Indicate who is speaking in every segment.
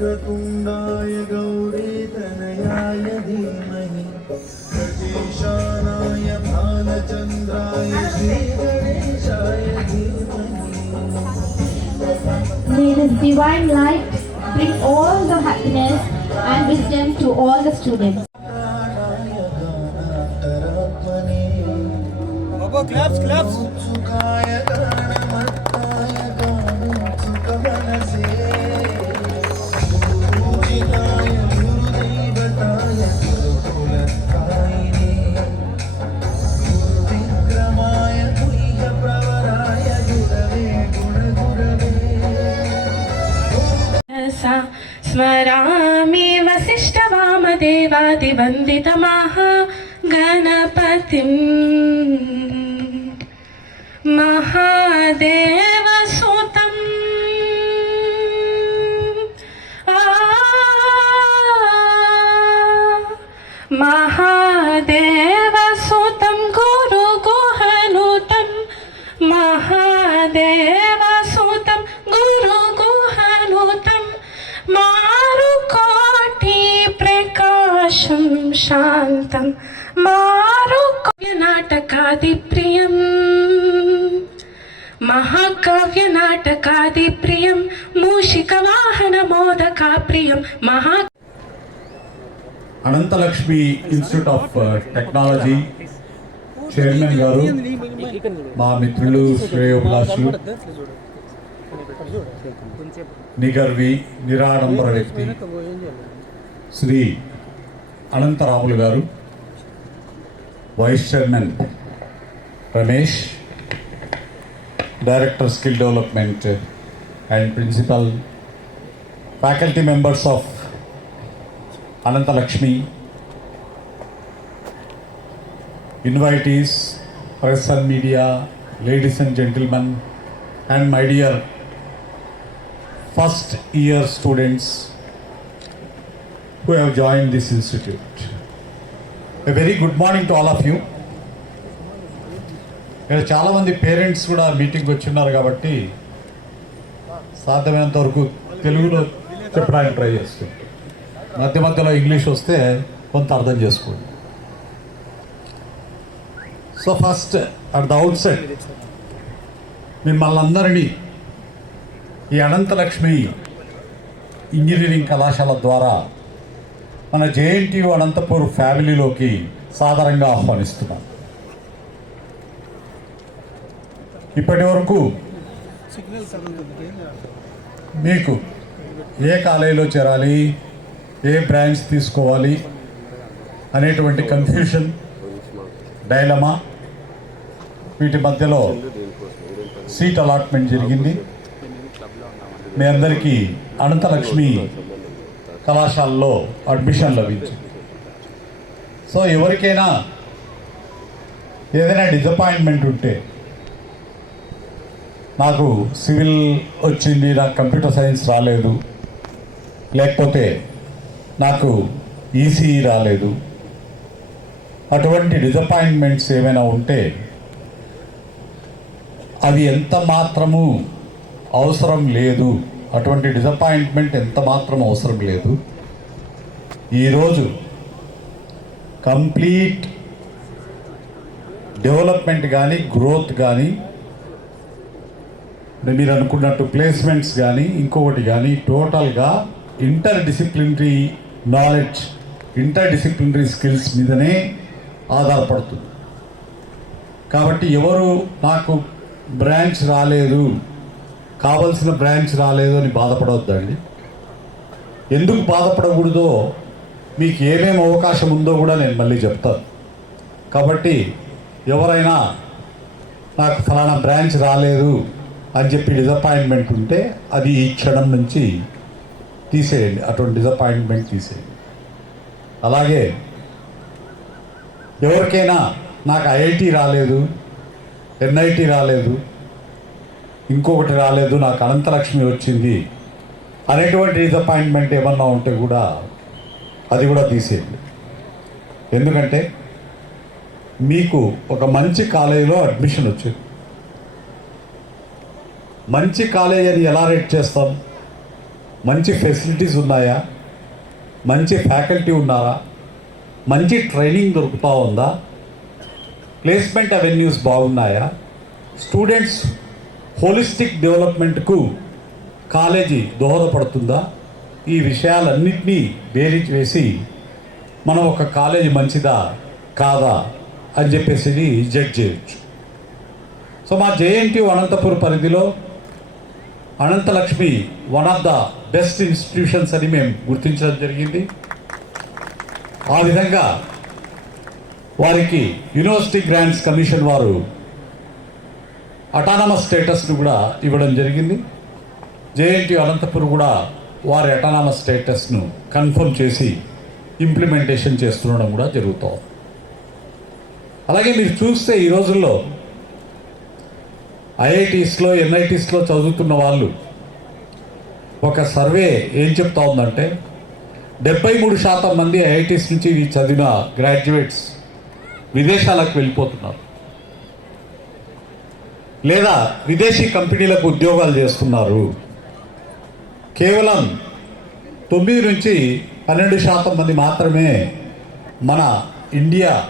Speaker 1: वक्रतुण्डाय गौरीतनयाय धीमहि प्रतीशानाय भालचन्द्राय श्रीगणेशाय धीमहि
Speaker 2: May this divine light bring all the happiness and wisdom to all the students.
Speaker 1: प्राणाय गानान्तरात्मने
Speaker 3: बाबा
Speaker 4: वसिष्ठवामदेवादिवन्दितमाह गणपतिम् महादेवसुतम् వర్షం శాంతం. మారు కవ్య నాటకాది ప్రియం మహాకావ్య నాటకాది ప్రియం మూషిక వాహన మోదకా
Speaker 5: ప్రియం మహా Ananthalakshmi institute of uh, technology chairman గారు మా మిత్రులు శ్రేయోభిలాషులు నిగర్వి నిరాడంబర వ్యక్తి శ్రీ అనంతరాములు గారు vice chairman Ramesh director skill development and principal faculty members of Ananthalakshmi invitees press and media ladies and gentlemen and my dear first year students who have joined this institute. A very good morning to all of you. ఇక్కడ చాలామంది parents కూడా మీటింగ్కి వచ్చి ఉన్నారు కాబట్టి సాధ్యమైనంత వరకు తెలుగులో చెప్పడానికి ట్రై చేస్తుంది మధ్య మధ్యలో ఇంగ్లీష్ వస్తే కొంత అర్థం చేసుకోండి so first at the outside మిమ్మల్ని అందరినీ ఈ అనంతలక్ష్మి ఇంజనీరింగ్ కళాశాల ద్వారా మన జేఎన్టీయు అనంతపూర్ ఫ్యామిలీలోకి సాదరంగా ఆహ్వానిస్తున్నాం. ఇప్పటి వరకు మీకు ఏ కాలేజీలో చేరాలి ఏ బ్రాంచ్ తీసుకోవాలి అనేటువంటి కన్ఫ్యూషన్ డైలమా? వీటి మధ్యలో సీట్ అలాట్మెంట్ జరిగింది. మీ అందరికీ అనంతలక్ష్మి కళాశాలలో అడ్మిషన్ లభించింది సో ఎవరికైనా ఏదైనా డిసప్పాయింట్మెంట్ ఉంటే నాకు సివిల్ వచ్చింది నాకు కంప్యూటర్ సైన్స్ రాలేదు లేకపోతే నాకు ఈసీఈ రాలేదు అటువంటి డిసప్పాయింట్మెంట్స్ ఏమైనా ఉంటే అవి ఎంత మాత్రము అవసరం లేదు అటువంటి డిసప్పాయింట్మెంట్ ఎంత మాత్రం అవసరం లేదు. ఈరోజు కంప్లీట్ డెవలప్మెంట్ కానీ గ్రోత్ కానీ మీరు అనుకున్నట్టు ప్లేస్మెంట్స్ కానీ ఇంకొకటి కానీ టోటల్గా interdisciplinary knowledge interdisciplinary skills మీదనే ఆధారపడుతుంది. కాబట్టి ఎవరు నాకు బ్రాంచ్ రాలేదు కావలసిన బ్రాంచ్ రాలేదు అని బాధపడవద్దండి ఎందుకు బాధపడకూడదో మీకు ఏమేమి అవకాశం ఉందో కూడా నేను మళ్ళీ చెప్తాను. కాబట్టి ఎవరైనా నాకు ఫలానా బ్రాంచ్ రాలేదు అని చెప్పి డిసప్పాయింట్మెంట్ ఉంటే అది ఈ క్షణం నుంచి తీసేయండి. అటువంటి డిసప్పాయింట్మెంట్ తీసేయండి. అలాగే ఎవరికైనా నాకు ఐఐటి రాలేదు ఎన్ఐటి రాలేదు ఇంకొకటి రాలేదు నాకు అనంతలక్ష్మి వచ్చింది అనేటువంటి డిసప్పాయింట్మెంట్ ఏమన్నా ఉంటే కూడా అది కూడా తీసేయండి. ఎందుకంటే మీకు ఒక మంచి కాలేజీలో అడ్మిషన్ వచ్చింది. మంచి కాలేజ్ అని ఎలా రేట్ చేస్తాం? మంచి ఫెసిలిటీస్ ఉన్నాయా? మంచి ఫ్యాకల్టీ ఉన్నారా? మంచి ట్రైనింగ్ దొరుకుతూ ఉందా? ప్లేస్మెంట్ అవెన్యూస్ బాగున్నాయా? స్టూడెంట్స్ హోలిస్టిక్ డెవలప్మెంట్కు కాలేజీ దోహదపడుతుందా? ఈ విషయాలన్నింటినీ బేరీజ్ వేసి మనం ఒక కాలేజీ మంచిదా కాదా అని చెప్పేసి జడ్జ్ చేయొచ్చు. సో మా జేఎన్టీ అనంతపురం పరిధిలో Ananthalakshmi one of the best institutions అని మేము గుర్తించడం జరిగింది. ఆ విధంగా వారికి యూనివర్సిటీ గ్రాంట్స్ కమిషన్ వారు అటానమస్ స్టేటస్ను కూడా ఇవ్వడం జరిగింది. జేఎన్టీ అనంతపురం కూడా వారి అటానమస్ స్టేటస్ను కన్ఫర్మ్ చేసి ఇంప్లిమెంటేషన్ చేస్తుండడం కూడా జరుగుతుంది. అలాగే మీరు చూస్తే ఈ రోజుల్లో ఐఐటీస్లో ఎన్ఐటీస్లో చదువుతున్న వాళ్ళు ఒక సర్వే ఏం చెప్తా ఉందంటే డెబ్బై మూడు శాతం మంది ఐఐటీస్ నుంచి ఈ చదివిన గ్రాడ్యుయేట్స్ విదేశాలకు వెళ్ళిపోతున్నారు. లేదా విదేశీ కంపెనీలకు ఉద్యోగాలు చేస్తున్నారు. కేవలం తొమ్మిది నుంచి పన్నెండు శాతం మంది మాత్రమే మన ఇండియా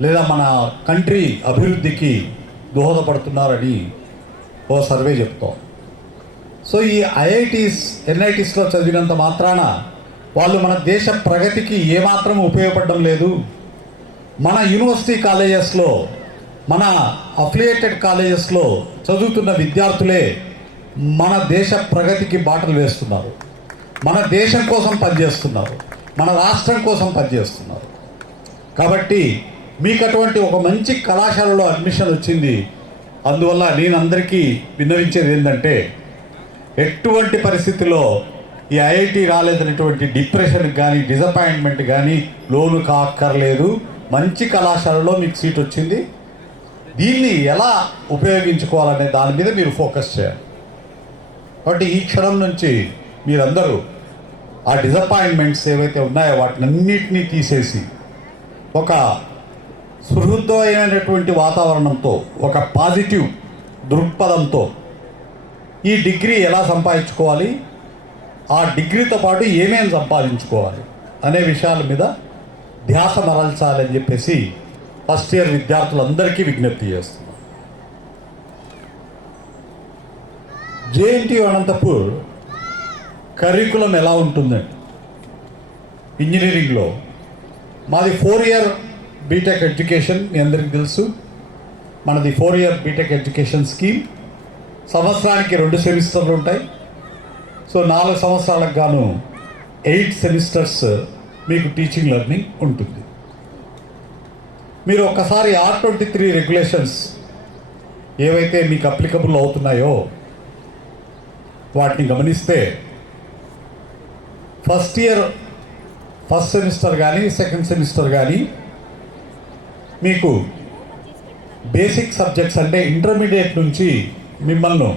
Speaker 5: లేదా మన కంట్రీ అభివృద్ధికి దోహదపడుతున్నారని ఓ సర్వే చెప్తాం సో ఈ ఐఐటీస్ ఎన్ఐటీస్లో చదివినంత మాత్రాన వాళ్ళు మన దేశ ప్రగతికి ఏమాత్రం ఉపయోగపడడం లేదు. మన యూనివర్సిటీ కాలేజెస్లో మన అఫిలియేటెడ్ కాలేజెస్లో చదువుతున్న విద్యార్థులే మన దేశ ప్రగతికి బాటలు వేస్తున్నారు. మన దేశం కోసం పనిచేస్తున్నారు. మన రాష్ట్రం కోసం పనిచేస్తున్నారు. కాబట్టి మీకు అటువంటి ఒక మంచి కళాశాలలో అడ్మిషన్ వచ్చింది. అందువల్ల నేను అందరికీ విన్నవించేది ఏంటంటే ఎటువంటి పరిస్థితిలో ఈ ఐఐటి రాలేదనేటువంటి డిప్రెషన్ కానీ డిసప్పాయింట్మెంట్ కానీ లోను కాక్కర్లేదు. మంచి కళాశాలలో మీకు సీట్ వచ్చింది. దీన్ని ఎలా ఉపయోగించుకోవాలనే దాని మీద మీరు ఫోకస్ చేయాలి. కాబట్టి ఈ క్షణం నుంచి మీరందరూ ఆ డిసప్పాయింట్మెంట్స్ ఏవైతే ఉన్నాయో వాటినన్నిటినీ తీసేసి ఒక సుహృదమైనటువంటి వాతావరణంతో ఒక పాజిటివ్ దృక్పథంతో ఈ డిగ్రీ ఎలా సంపాదించుకోవాలి? ఆ డిగ్రీతో పాటు ఏమేమి సంపాదించుకోవాలి? అనే విషయాల మీద ధ్యాస మరల్చాలని చెప్పేసి ఫస్ట్ ఇయర్ విద్యార్థులందరికీ విజ్ఞప్తి చేస్తున్నాను జేఎన్టీ అనంతపూర్ కరికులం ఎలా ఉంటుందండి? ఇంజనీరింగ్లో. మాది ఫోర్ ఇయర్ బీటెక్ ఎడ్యుకేషన్ మీ అందరికీ తెలుసు. మనది four year BTech education scheme. సంవత్సరానికి రెండు సెమిస్టర్లు ఉంటాయి. సో నాలుగు సంవత్సరాలకు గాను ఎయిట్ సెమిస్టర్స్ మీకు టీచింగ్ లెర్నింగ్ ఉంటుంది. మీరు ఒక్కసారి ఆర్ ట్వంటీ త్రీ రెగ్యులేషన్స్ ఏవైతే మీకు అప్లికబుల్ అవుతున్నాయో వాటిని గమనిస్తే ఫస్ట్ ఇయర్ ఫస్ట్ సెమిస్టర్ కానీ సెకండ్ సెమిస్టర్ కానీ మీకు బేసిక్ సబ్జెక్ట్స్ అంటే ఇంటర్మీడియట్ నుంచి మిమ్మల్ని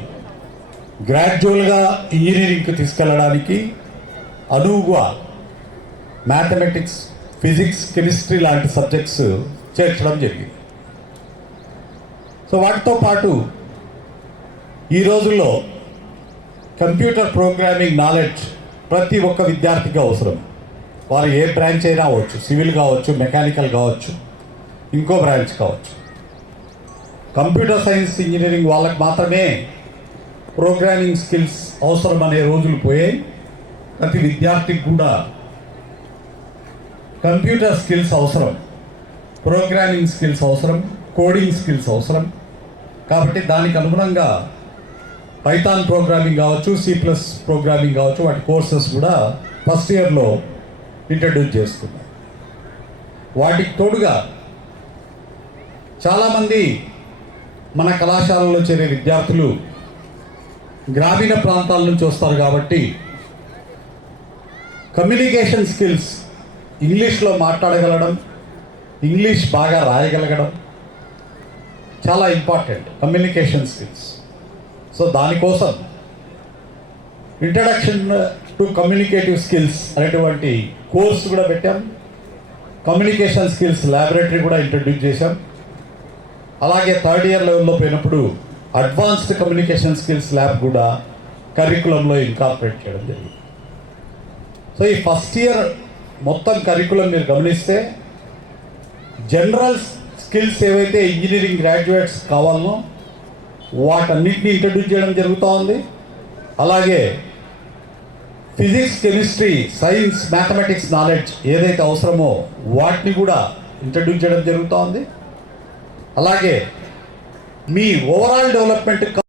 Speaker 5: గ్రాడ్యువల్గా ఇంజనీరింగ్కి తీసుకెళ్ళడానికి అనువుగా మ్యాథమెటిక్స్ ఫిజిక్స్ కెమిస్ట్రీ లాంటి సబ్జెక్ట్స్ చేర్చడం జరిగింది. సో వాటితో పాటు ఈ రోజుల్లో కంప్యూటర్ ప్రోగ్రామింగ్ నాలెడ్జ్ ప్రతి ఒక్క విద్యార్థికి అవసరం. వారు ఏ బ్రాంచ్ అయినా అవ్వచ్చు. సివిల్ కావచ్చు మెకానికల్ కావచ్చు ఇంకో బ్రాంచ్ కావచ్చు. కంప్యూటర్ సైన్స్ ఇంజనీరింగ్ వాళ్ళకి మాత్రమే ప్రోగ్రామింగ్ స్కిల్స్ అవసరం అనే రోజులు పోయాయి. ప్రతి విద్యార్థికి కూడా కంప్యూటర్ స్కిల్స్ అవసరం. ప్రోగ్రామింగ్ స్కిల్స్ అవసరం కోడింగ్ స్కిల్స్ అవసరం. కాబట్టి దానికి అనుగుణంగా పైథాన్ ప్రోగ్రామింగ్ కావచ్చు సి ప్లస్ ప్రోగ్రామింగ్ కావచ్చు వాటి కోర్సెస్ కూడా ఫస్ట్ ఇయర్లో ఇంట్రడ్యూస్ చేస్తున్నాయి వాటికి తోడుగా చాలామంది మన కళాశాలలో చేరే విద్యార్థులు గ్రామీణ ప్రాంతాల నుంచి వస్తారు కాబట్టి కమ్యూనికేషన్ స్కిల్స్ ఇంగ్లీష్లో మాట్లాడగలడం ఇంగ్లీష్ బాగా రాయగలగడం చాలా ఇంపార్టెంట్ కమ్యూనికేషన్ స్కిల్స్ సో దానికోసం ఇంట్రడక్షన్ టు కమ్యూనికేటివ్ స్కిల్స్ అనేటువంటి కోర్స్ కూడా పెట్టాం. కమ్యూనికేషన్ స్కిల్స్ ల్యాబొరేటరీ కూడా ఇంట్రడ్యూస్ చేశాం. అలాగే థర్డ్ ఇయర్ లెవెల్లో పోయినప్పుడు అడ్వాన్స్డ్ కమ్యూనికేషన్ స్కిల్స్ ల్యాబ్ కూడా కరికులంలో ఇన్కార్పొరేట్ చేయడం జరిగింది. సో ఈ ఫస్ట్ ఇయర్ మొత్తం కరికులం మీరు గమనిస్తే జనరల్ స్కిల్స్ ఏవైతే ఇంజనీరింగ్ గ్రాడ్యుయేట్స్ కావాలనో వాటన్నిటిని ఇంట్రడ్యూస్ చేయడం జరుగుతూ ఉంది అలాగే physics chemistry science mathematics knowledge ఏదైతే అవసరమో వాటిని కూడా ఇంట్రడ్యూస్ చేయడం జరుగుతూ ఉంది అలాగే మీ ఓవరాల్ డెవలప్మెంట్